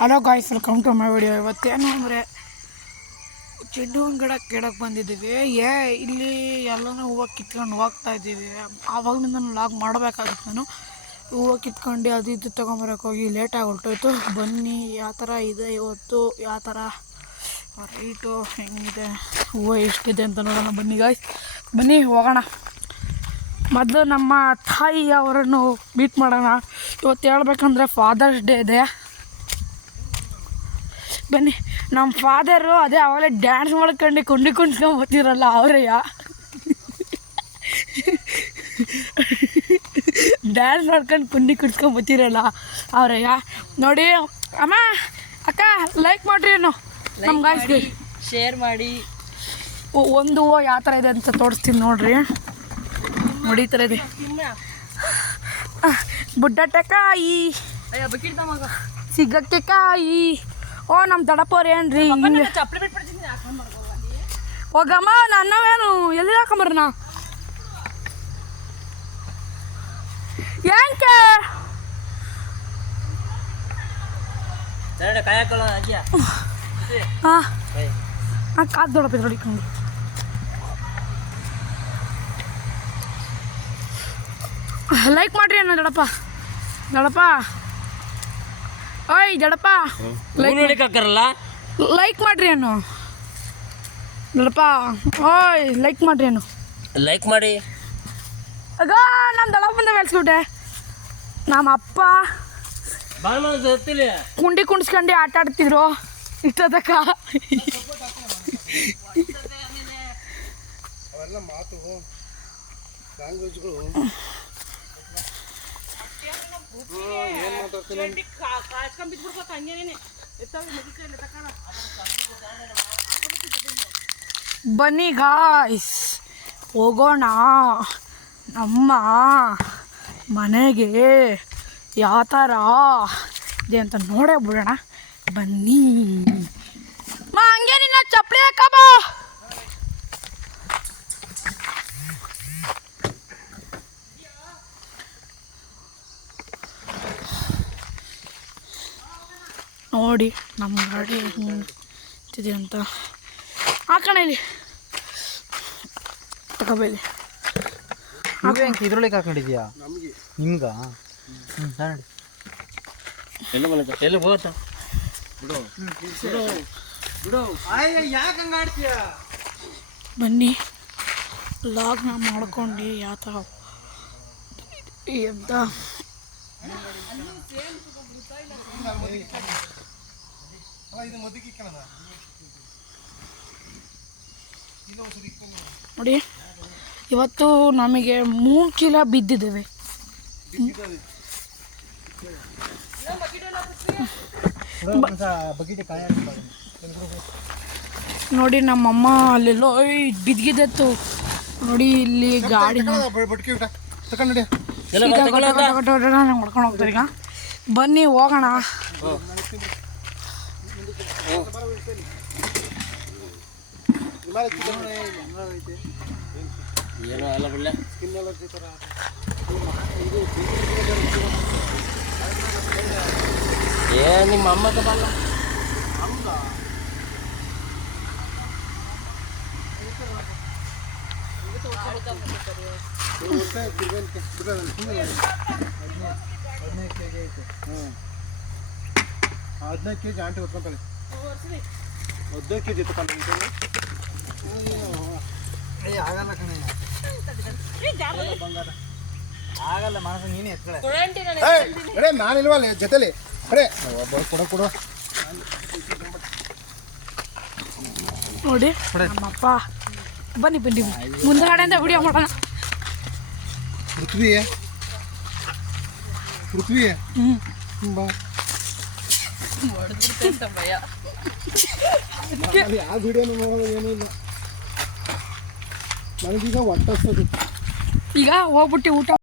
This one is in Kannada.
Hello guys, welcome to my video. ಇವತ್ತೇನು ಅಂದರೆ ಚೆಂಡು ಹೂವಿನ ಗಿಡ ಕೆಡಕ್ಕೆ ಬಂದಿದ್ದೀವಿ. ಇಲ್ಲಿ ಎಲ್ಲನೂ ಹೂವು ಕಿತ್ಕೊಂಡು ಹೋಗ್ತಾ ಇದ್ದೀವಿ. ಆವಾಗಲಿಂದ ನಾನು ಲಾಗ್ ಮಾಡಬೇಕಾಗಿತ್ತು. ನಾನು ಹೂವು ಕಿತ್ಕೊಂಡು ಅದು ಇದು ತೊಗೊಂಬರಕ್ಕೆ ಹೋಗಿ ಲೇಟಾಗಿ ಹೊರಟೋಯ್ತು. ಬನ್ನಿ ಯಾವ ಥರ ಇದೆ ಇವತ್ತು, ಯಾವ ಥರ ರೈಟು ಹೆಂಗಿದೆ, ಹೂವು ಎಷ್ಟಿದೆ ಅಂತ ನೋಡೋಣ. ಬನ್ನಿ ಗಾಯ್ಸ್, ಬನ್ನಿ ಹೋಗೋಣ. ಮೊದಲು ನಮ್ಮ ತಾಯಿ ಅವರನ್ನು ಮೀಟ್ ಮಾಡೋಣ. ಇವತ್ತು ಹೇಳ್ಬೇಕಂದ್ರೆ ಫಾದರ್ಸ್ ಡೇ ಇದೆ. ಬನ್ನಿ, ನಮ್ಮ ಫಾದರು ಅದೇ ಅವಾಗಲೇ ಡ್ಯಾನ್ಸ್ ಮಾಡ್ಕೊಂಡು ಕುಂಡ್ಸ್ಕೊಂಡು ಬರ್ತಿರಲ್ಲ ಅವರಯ್ಯ. ಡ್ಯಾನ್ಸ್ ಮಾಡ್ಕೊಂಡು ಕುಂಡ್ಸ್ಕೊಂಡು ಬರ್ತಿರಲ್ಲ ಅವರಯ್ಯ. ನೋಡಿ ಅಮ್ಮ, ಅಕ್ಕ ಲೈಕ್ ಮಾಡಿರಿ, ಏನು ನಮ್ಮ ಗಾಯ್ಸ್ಗೆ ಶೇರ್ ಮಾಡಿ. ಒಂದು ಹೂವು ಯಾವ ಥರ ಇದೆ ಅಂತ ತೋರಿಸ್ತೀನಿ ನೋಡ್ರಿ. ನೋಡಿ ಈ ಥರ ಇದೆ. ಬುಡ್ಡಟ್ಟಕಾಯಿ, ಸಿಗಕ್ಕೆ ಕಾಯಿ. ಓ ನಮ್ಮ ದಡಪ್ಪವ್ರು ಏನ್ರಿ ಹೋಗಮ್ಮ, ನನ್ನವೇನು ಎಲ್ಲಿ ಹಾಕೊಂಬರ್ನ ಏನಕ್ಕೆ ಹಾಂ ಕಾದು ದೊಡಪ್ಪ ನೋಡಿಕೊಂಡು. ಲೈಕ್ ಮಾಡಿರಿ ಅಣ್ಣ ದಡಪ್ಪ ಓಯ್ ದಡಪ್ಪ, ಲೈಕ್ ಮಾಡ್ರಿ ಅನ್ನು ದಡಪ್ಪ. ಓಯ್ ಲೈಕ್ ಮಾಡ್ರಿ ಅನ್ನು, ಲೈಕ್ ಮಾಡಿ. ಆಗ ನಮ್ಮ ದಡಪ್ಪಂದ ಬೆಳೆಸ್ಬಿಟ್ಟೆ. ನಮ್ಮ ಅಪ್ಪ ಕುಂಡಿಸ್ಕೊಂಡು ಆಟ ಆಡ್ತಿದ್ರು ಇಷ್ಟೊತ್ತಕ್ಕ. ಬನ್ನಿ ಗಾಯ್ಸ್, ಹೋಗೋಣ ನಮ್ಮ ಮನೆಗೆ. ಯಾವ ಥರ ಇದೆ ಅಂತ ನೋಡೇ ಬಿಡೋಣ. ಬನ್ನಿ ಹಂಗೆ ನಿನ್ನ ಚಪ್ಪಲಿ ಹಾಕಬ. ನೋಡಿ ನಮ್ಮ ಗಾಡಿ ಹೆಂಗಿದೆ ಅಂತ. ಹಾಕೋಣ ಇಲ್ಲಿ, ತಗೋಬೇಲಿ. ಇದ್ರೊಳಗೆ ಹಾಕೊಂಡಿದ್ಯಾ ನಿಮ್ಗ? ಎಲ್ಲಿ ಹೋಗುತ್ತಾ ಬನ್ನಿ ಲಾಗ್ನ ಮಾಡ್ಕೊಂಡು ಯಾವ ಥರ ಅಂತ. ನೋಡಿ ಇವತ್ತು ನಮಗೆ 3 ಚೀಲ ಬಿದ್ದಿದ್ದೇವೆ. ನೋಡಿ ನಮ್ಮಮ್ಮ ಅಲ್ಲೆಲ್ಲೋ ಬಿದ್ದಿದ್ದೆತ್ತು. ನೋಡಿ ಇಲ್ಲಿ ಗಾಡಿ ಮಾಡ್ಕೊಂಡು ಹೋಗ್ತಾರೆ. ಈಗ ಬನ್ನಿ ಹೋಗೋಣ. ಏನೋ ಅಲ್ಲ ಬಿಡ್ಲೆ, ನಿಮ್ಮ ಅಮ್ಮದ ಬಲ್ಲ. ಹದಿನೈದು ಕೆಜಿ ಆಂಟಿ ಹೊತ್ಕೊಂತಾಳೆ. 15 ಕೆಜಿ ಆಗಲ್ಲ ಕಣೆ, ಆಗಲ್ಲ ಮನಸ್ಸು ನೀನೇ ಎತ್ಕೊಳ್ಳೆ. ನಾನಿಲ್ವಲ್ಲ ಜೊತೆಲಿ ಕೊಡ. ನೋಡಿ ನಮ್ಮಪ್ಪ. ಬನ್ನಿ ಮುಂದಗಡೆಯಿಂದ ವಿಡಿಯೋ ಮಾಡೋಣ. ಪೃಥ್ವಿ ಬಾ. ಯಾವ ವಿಡಿಯೋನು ನೋಡೋದು ಏನೂ ಇಲ್ಲ ನನಗೀಗ. ಒಟ್ಟಸ್ತದೆ. ಈಗ ಹೋಗ್ಬಿಟ್ಟು ಊಟ